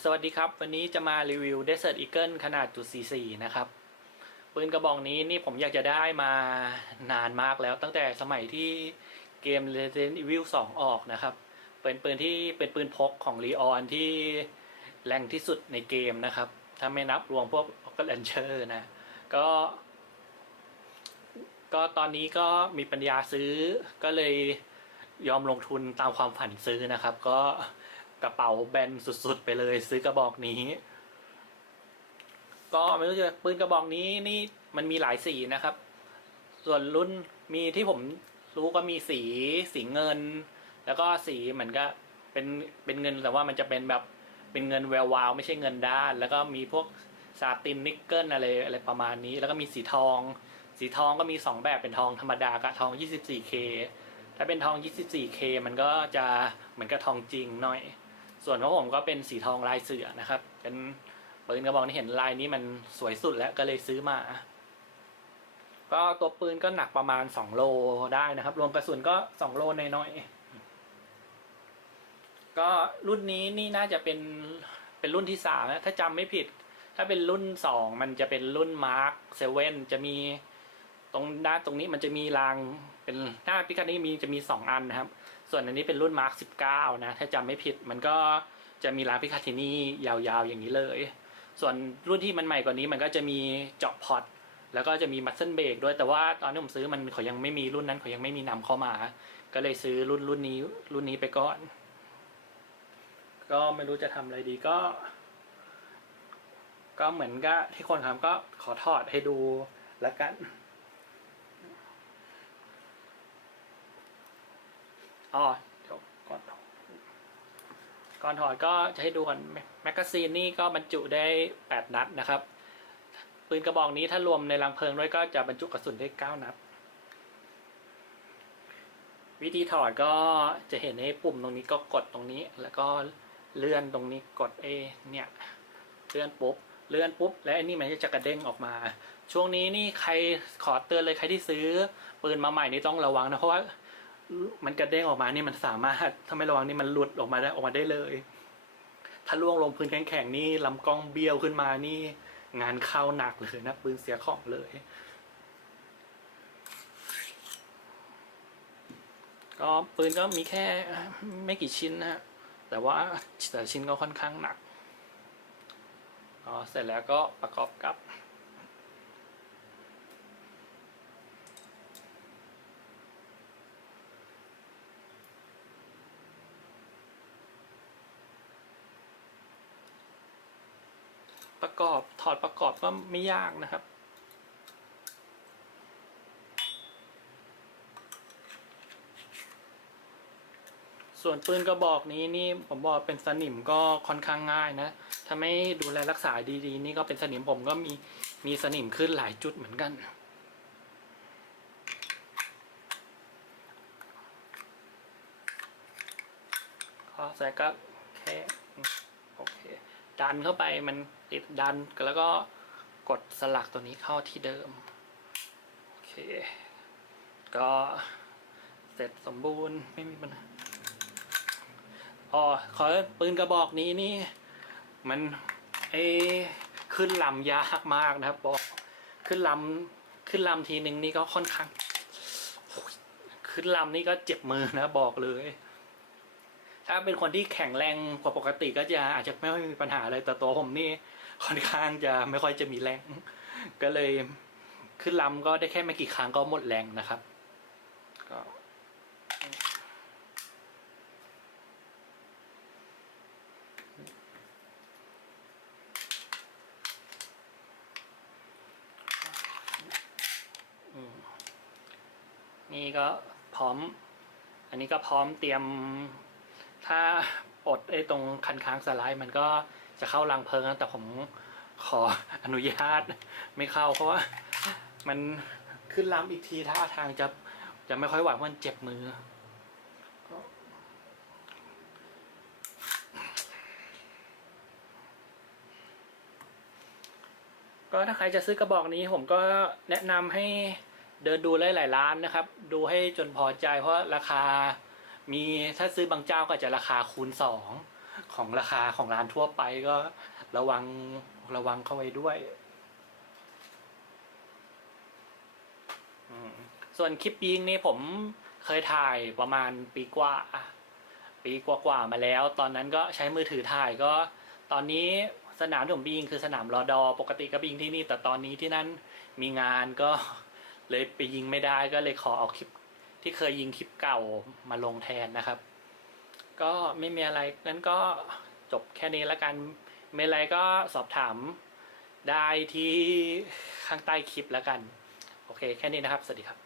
สวัสดีครับ วันนี้จะมารีวิว Desert Eagle ขนาดจุด44นะครับปืนกระบอกนี้นี่ผมอยากจะได้มานานมากแล้ว ตั้งแต่สมัยที่เกม Resident Evil 2 ออกนะครับ เป็นปืนที่เป็นปืนพกของ Leon ที่แรงที่สุดในเกมนะครับ ถ้าไม่นับรวมพวก o c l a n c h e r นะ ก็ ก็ตอนนี้ก็มีปัญญาซื้อก็เลยยอมลงทุนตามความฝันซื้อนะครับ ก็ กระเป๋าแบนสุดๆไปเลย ซื้อกระบอกนี้ ก็ไม่รู้จะปืนกระบอกนี้นี่มันมีหลายสีนะครับ ส่วนรุ่นมีที่ผมรู้ก็มีสีสีเงิน แล้วก็สีเหมือนก็เป็นเป็นเงินแต่ว่ามันจะเป็นแบบเป็นเงินแวววาวไม่ใช่เงินด้าน แล้วก็มีพวกซาตินนิกเกิลอะไรอะไรประมาณนี้ แล้วก็มีสีทอง สีทองก็มีสองแบบเป็นทองธรรมดากับทอง 24K ถ้าเป็นทอง 24K มันก็จะเหมือนกับทองจริงหน่อย ส่วนของผมก็เป็นสีทองลายเสือนะครับ เป็นปืนกระบอกที่เห็นลายนี้มันสวยสุดแล้วก็เลยซื้อมา ก็ตัวปืนก็หนักประมาณ2โลได้นะครับ รวมกระสุนก็2โลน้อยๆก็รุ่นนี้นี่น่าจะเป็นเป็นรุ่นที่สามนะถ้าจำไม่ผิด ถ้าเป็นรุ่นสองมันจะเป็นรุ่นมาร์คเซเว่นจะมีตรงด้าตรงนี้มันจะมีรางเป็นหน้าพิกัดนี้มีจะมีสองอันนะครับ ส่วนอันนี้เป็นรุ่นมาร์คสิบเก้านะ ถ้าจำไม่ผิดมันก็จะมีรางพิคาทินี่ยาวๆอย่างนี้เลย ส่วนรุ่นที่มันใหม่กว่านี้มันก็จะมีเจาะพอตแล้วก็จะมีมัสเซ e เบรกด้วยแต่ว่าตอนที่ผมซื้อมันเขายังไม่มีรุ่นนั้นเขายังไม่มีนำเข้ามา ก็เลยซื้อรุ่นรุ่นนี้รุ่นนี้ไปก่อน ก็ไม่รู้จะทำอะไรดีก็ ก็เหมือนก็ที่คนทำก็ขอถอดให้ดูแล้วกัน อ๋อเดี๋ยวก่อนถอดก่อนถอดก็จะให้ดูก่อนแมกกาซีนนี่ก็บรรจุได้ 8 นัดนะครับ ปืนกระบอกนี้ถ้ารวมในรังเพลิงด้วยก็จะบรรจุกระสุนได้ 9 นัด วิธีถอดก็จะเห็นในปุ่มตรงนี้ก็กดตรงนี้ แล้วก็เลื่อนตรงนี้กดเอเนี่ยเลื่อนปุ๊บเลื่อนปุ๊บและอันนี้มันจะกระเด้งออกมา ช่วงนี้นี่ใครขอเตือนเลยใครที่ซื้อปืนมาใหม่นี่ต้องระวังนะเพราะว่า มันกระเด้งออกมานี่มันสามารถถ้าไม่ระวังนี่มันหลุดออกมาได้ออกมาได้เลย ถ้าล่วงลงพื้นแข็งๆนี่ลำกล้องเบี้ยวขึ้นมานี่ งานเข้าหนักเลยนะปืนเสียของเลย ก็ปืนก็มีแค่ไม่กี่ชิ้นนะฮะแต่ว่าแต่ชิ้นก็ค่อนข้างหนักก็เสร็จแล้วก็ประกอบกับ ประกอบถอดประกอบก็ไม่ยากนะครับ ส่วนปืนกระบอกนี้นี่ผมบอกเป็นสนิมก็ค่อนข้างง่ายนะ ถ้าไม่ดูแลรักษาดีๆ นี่ก็เป็นสนิมผมก็มีมีสนิมขึ้นหลายจุดเหมือนกันพอใส่ก็แค่โอเค ดันเข้าไปมันติดดันแล้วก็กดสลักตัวนี้เข้าที่เดิม โอเค ก็เสร็จสมบูรณ์ไม่มีปัญหาอ๋อขอปืนกระบอกนี้นี่ มันเอขึ้นลำยากมากนะครับบอกขึ้นลำขึ้นลำทีหนึ่งนี่ก็ค่อนข้าง ขึ้นลำนี่ก็เจ็บมือนะบอกเลย ถ้าเป็นคนที่แข็งแรงกว่าปกติก็จะอาจจะไม่ค่อยมีปัญหาเลยแต่ตัวผมนี่ค่อนข้างจะไม่ค่อยจะมีแรง ก็เลยขึ้นลำก็ได้แค่ไม่กี่ครั้งก็หมดแรงนะครับ ก็นี่ก็พร้อม อันนี้ก็พร้อมเตรียม ถ้าอดไอ้ตรงคันค้างสไลด์มันก็จะเข้ารังเพลิงแต่ผมขออนุญาตไม่เข้าเพราะว่ามันขึ้นลำอีกทีท่าทางจะจะไม่ค่อยไหวเพราะมันเจ็บมือ ก็ก็ถ้าใครจะซื้อกระบอกนี้ผมก็แนะนำให้เดินดูหลายๆร้านนะครับ ดูให้จนพอใจเพราะราคา มีถ้าซื้อบางเจ้าก็จะราคาคูณสองของราคาของร้านทั่วไปก็ระวังระวังเข้าไว้ด้วย ส่วนคลิปยิงนี่ผมเคยถ่ายประมาณปีกว่า ปีกว่าๆมาแล้ว ตอนนั้นก็ใช้มือถือถ่ายก็ ตอนนี้สนามที่ผมไปยิงคือสนามรอดอปกติก็ไปยิงที่นี่ แต่ตอนนี้ที่นั่นมีงานก็เลยไปยิงไม่ได้ก็เลยขอเอาคลิป ที่เคยยิงคลิปเก่ามาลงแทนนะครับ ก็ไม่มีอะไรนั้นก็จบแค่นี้แล้วกันไม่อะไรก็สอบถามได้ที่ข้างใต้คลิปแล้วกัน โอเค แค่นี้นะครับ สวัสดีครับ